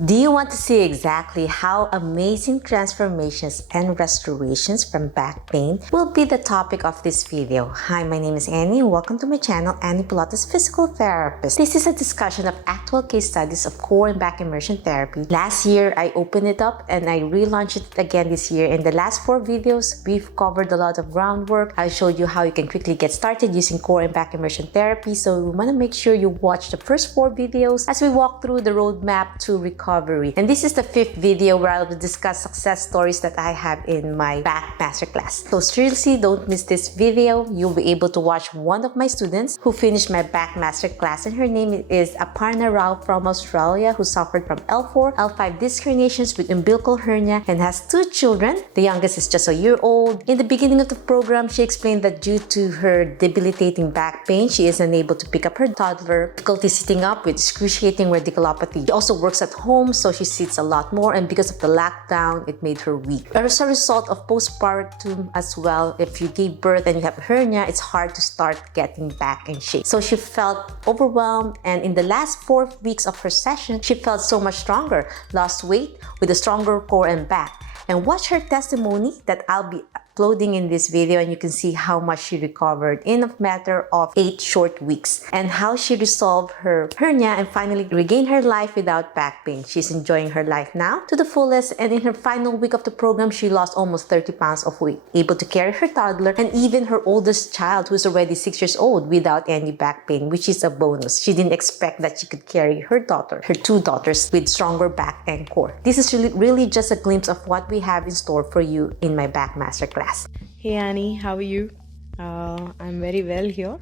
Do you want to see exactly how amazing transformations and restorations from back pain will be the topic of this video? Hi, my name is Annie. Welcome to my channel, Annie Pilates Physical Therapist. This is a discussion of actual case studies of core and back immersion therapy. Last year, I opened it up and I relaunched it again this year. In the last 4 videos, we've covered a lot of groundwork. I showed you how you can quickly get started using core and back immersion therapy. So we want to make sure you watch the first 4 videos as we walk through the roadmap to recovery. And this is the 5th video where I will discuss success stories that I have in my back masterclass. So seriously, don't miss this video. You'll be able to watch one of my students who finished my back masterclass, and her name is Aparna Rao from Australia, who suffered from L4, L5 disc herniations with umbilical hernia and has 2 children. The youngest is just a year old. In the beginning of the program, she explained that due to her debilitating back pain, she is unable to pick up her toddler, difficulty sitting up with excruciating radiculopathy. She also works at home, so she sits a lot more, and because of the lockdown, it made her weak. As a result of postpartum as well, if you gave birth and you have a hernia, it's hard to start getting back in shape. So she felt overwhelmed, and in the last 4 weeks of her session, she felt so much stronger, lost weight with a stronger core and back. And watch her testimony that I'll be uploading in this video, and you can see how much she recovered in a matter of 8 short weeks and how she resolved her hernia and finally regained her life without back pain. She's enjoying her life now to the fullest, and in her final week of the program, she lost almost 30 pounds of weight, able to carry her toddler and even her oldest child, who's already 6 years old, without any back pain, which is a bonus. She didn't expect that she could carry her 2 daughters with stronger back and core. This is really just a glimpse of what we have in store for you in my back masterclass. Hey Annie, how are you? I'm very well here.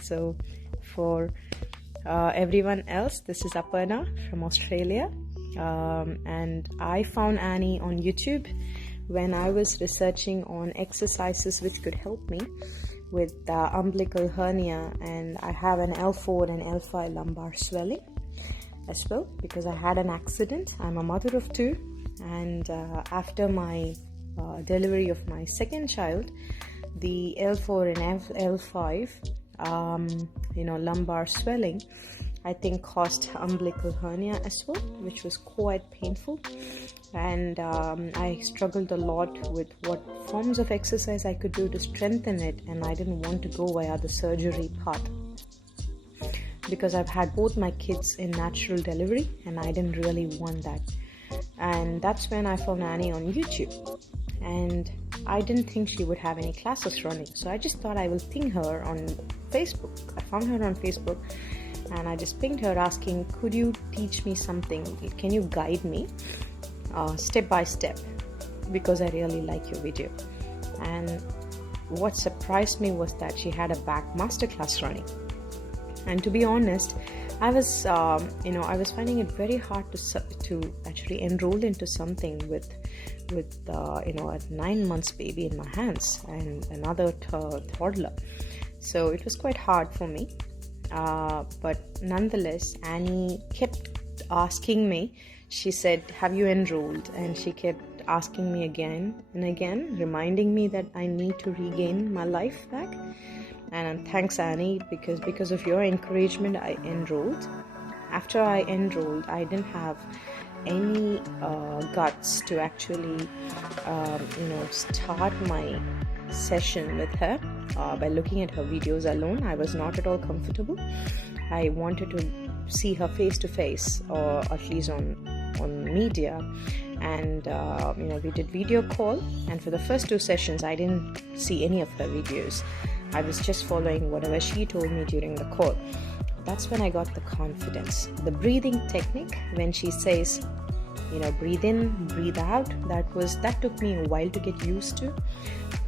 So for everyone else, this is Aparna from Australia, and I found Annie on YouTube when I was researching on exercises which could help me with umbilical hernia, and I have an L4 and L5 lumbar swelling as well because I had an accident. I'm a mother of 2, and after my delivery of my second child, the L4 and L5 lumbar swelling, I think, caused umbilical hernia as well, which was quite painful, and I struggled a lot with what forms of exercise I could do to strengthen it, and I didn't want to go via the surgery path because I've had both my kids in natural delivery and I didn't really want that. And that's when I found Annie on YouTube, and I didn't think she would have any classes running, so I just thought I will ping her on Facebook. I found her on Facebook and I just pinged her asking, could you teach me something? Can you guide me step by step, because I really like your video. And what surprised me was that she had a back masterclass running, and to be honest, I was finding it very hard to actually enroll into something with a 9 months baby in my hands and another toddler. So it was quite hard for me. But nonetheless, Annie kept asking me. She said, "Have you enrolled?" And she kept asking me again and again, reminding me that I need to regain my life back. And thanks, Annie, because of your encouragement, I enrolled. After I enrolled, I didn't have any guts to actually start my session with her by looking at her videos alone. I was not at all comfortable. I wanted to see her face to face, or at least on media, and we did video call, and for the first 2 sessions I didn't see any of her videos. I was just following whatever she told me during the call. That's when I got the confidence. The breathing technique, when she says, breathe in, breathe out, that took me a while to get used to.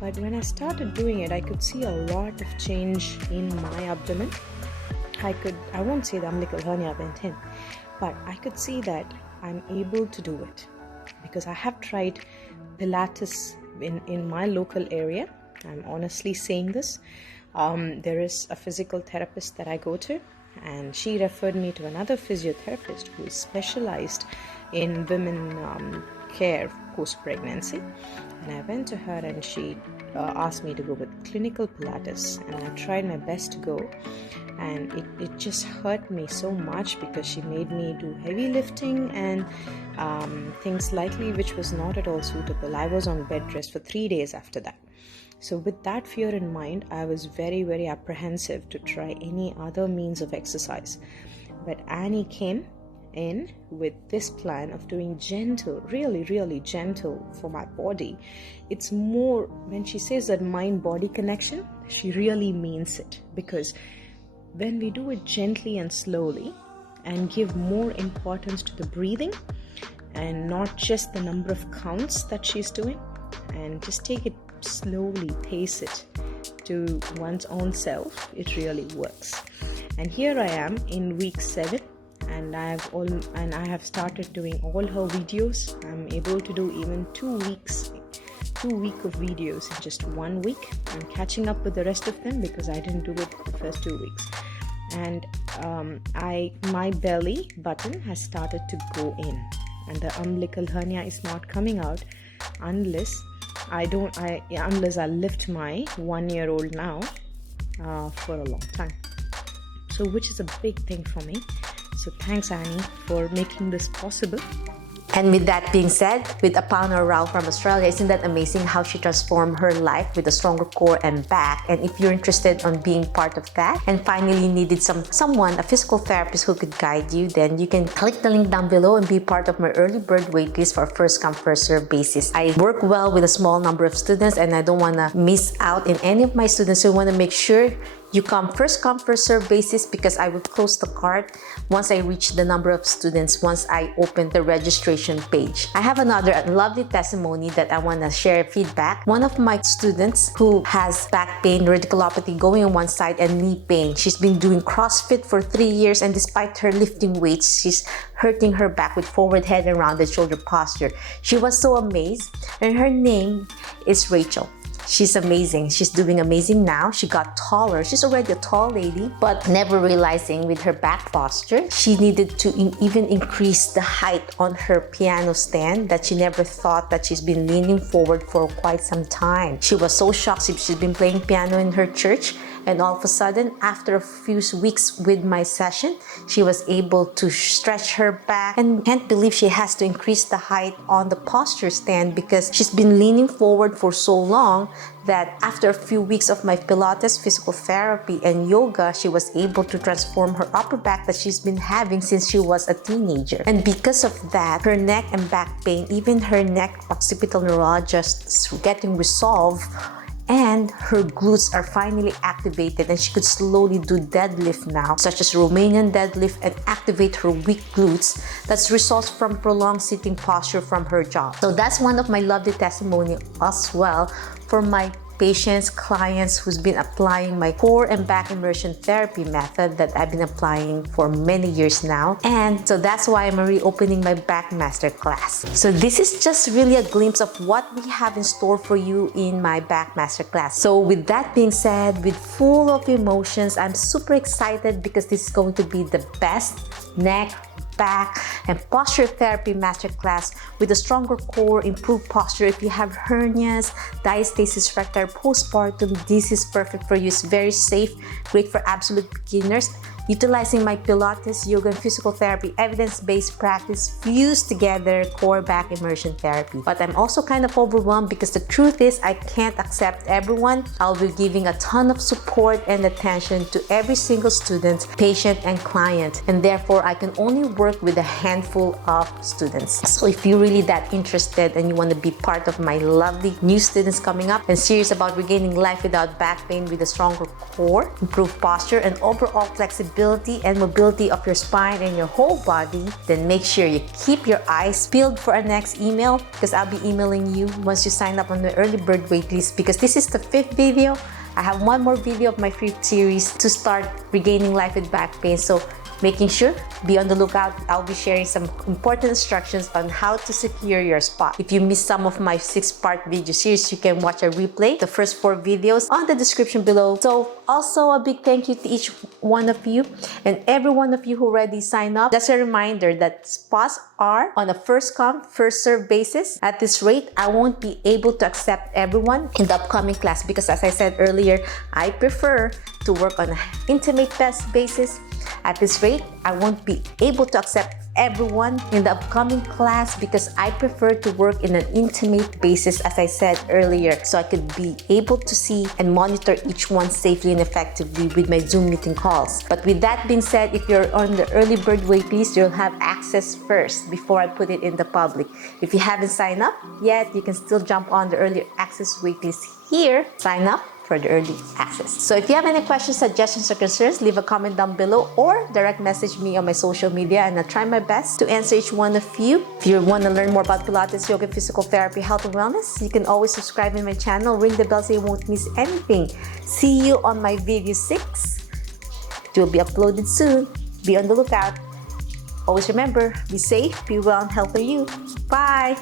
But when I started doing it, I could see a lot of change in my abdomen. I won't say the umbilical hernia went in, but I could see that I'm able to do it because I have tried Pilates in my local area. I'm honestly saying this. There is a physical therapist that I go to, and she referred me to another physiotherapist who is specialized in women care post-pregnancy. And I went to her, and she asked me to go with clinical Pilates, and I tried my best to go, and it just hurt me so much because she made me do heavy lifting and things lightly, which was not at all suitable. I was on bed rest for 3 days after that. So with that fear in mind, I was very, very apprehensive to try any other means of exercise. But Annie came in with this plan of doing gentle, really, really gentle for my body. It's more, when she says that mind-body connection, she really means it, because when we do it gently and slowly and give more importance to the breathing and not just the number of counts that she's doing, and just take it slowly, pace it to one's own self, it really works. And here I am in week 7, and I have started doing all her videos. I'm able to do even 2 weeks of videos in just 1 week. I'm catching up with the rest of them because I didn't do it the first 2 weeks. And my belly button has started to go in, and the umbilical hernia is not coming out unless I lift my 1-year-old now for a long time. So which is a big thing for me. So thanks, Annie, for making this possible. And with that being said, with Apana Rao from Australia, isn't that amazing how she transformed her life with a stronger core and back? And if you're interested on being part of that and finally needed someone, a physical therapist who could guide you, then you can click the link down below and be part of my early bird waitlist for a first come first serve basis. I work well with a small number of students, and I don't want to miss out in any of my students, so I want to make sure you come first serve basis, because I will close the cart once I reach the number of students once I open the registration page. I have another lovely testimony that I want to share feedback. One of my students who has back pain, radiculopathy going on one side, and knee pain. She's been doing CrossFit for 3 years, and despite her lifting weights, she's hurting her back with forward head and rounded shoulder posture. She was so amazed, and her name is Rachel. She's amazing. She's doing amazing now. She got taller. She's already a tall lady, but never realizing with her back posture, she needed to even increase the height on her piano stand, that she never thought that she's been leaning forward for quite some time. She was so shocked. She's been playing piano in her church, and all of a sudden, after a few weeks with my session, she was able to stretch her back, and can't believe she has to increase the height on the posture stand because she's been leaning forward for so long that after a few weeks of my Pilates, physical therapy, and yoga, she was able to transform her upper back that she's been having since she was a teenager. And because of that, her neck and back pain, even her neck occipital neuralgia is getting resolved, and her glutes are finally activated, and she could slowly do deadlift now, such as Romanian deadlift, and activate her weak glutes. That's results from prolonged sitting posture from her job. So that's one of my lovely testimony as well for my patients, clients who's been applying my core and back immersion therapy method that I've been applying for many years now. And so that's why I'm reopening my back masterclass. So this is just really a glimpse of what we have in store for you in my back masterclass. So with that being said, with full of emotions, I'm super excited because this is going to be the best neck, back, and posture therapy masterclass with a stronger core, improved posture. If you have hernias, diastasis recti, postpartum, this is perfect for you. It's very safe, great for absolute beginners. Utilizing my Pilates, yoga, and physical therapy evidence-based practice fused together core back immersion therapy. But I'm also kind of overwhelmed because the truth is I can't accept everyone. I'll be giving a ton of support and attention to every single student, patient, and client, and therefore I can only work with a handful of students. So if you're really that interested and you want to be part of my lovely new students coming up and serious about regaining life without back pain with a stronger core, improved posture, and overall flexibility and mobility of your spine and your whole body, then make sure you keep your eyes peeled for our next email, because I'll be emailing you once you sign up on the early bird waitlist, because this is the 5th video. I have one more video of my free series to start regaining life with back pain. So making sure, be on the lookout. I'll be sharing some important instructions on how to secure your spot. If you missed some of my 6-part video series, you can watch a replay, the first 4 videos on the description below. So also a big thank you to each one of you and every one of you who already signed up. Just a reminder that spots are on a first come, first serve basis. At this rate, I won't be able to accept everyone in the upcoming class because, as I said earlier, I prefer to work on an intimate basis. At this rate, I won't be able to accept everyone in the upcoming class because I prefer to work in an intimate basis, as I said earlier, so I could be able to see and monitor each one safely and effectively with my Zoom meeting calls. But with that being said, if you're on the early bird waitlist, you'll have access first before I put it in the public. If you haven't signed up yet, you can still jump on the early access waitlist here. Sign up for the early access. So if you have any questions, suggestions, or concerns, leave a comment down below or direct message me on my social media and I'll try my best to answer each one of you. If you want to learn more about Pilates, yoga, physical therapy, health, and wellness, you can always subscribe in my channel, ring the bell so you won't miss anything. See you on my video 6. It will be uploaded soon. Be on the lookout. Always remember, be safe, be well, and healthy you. Bye!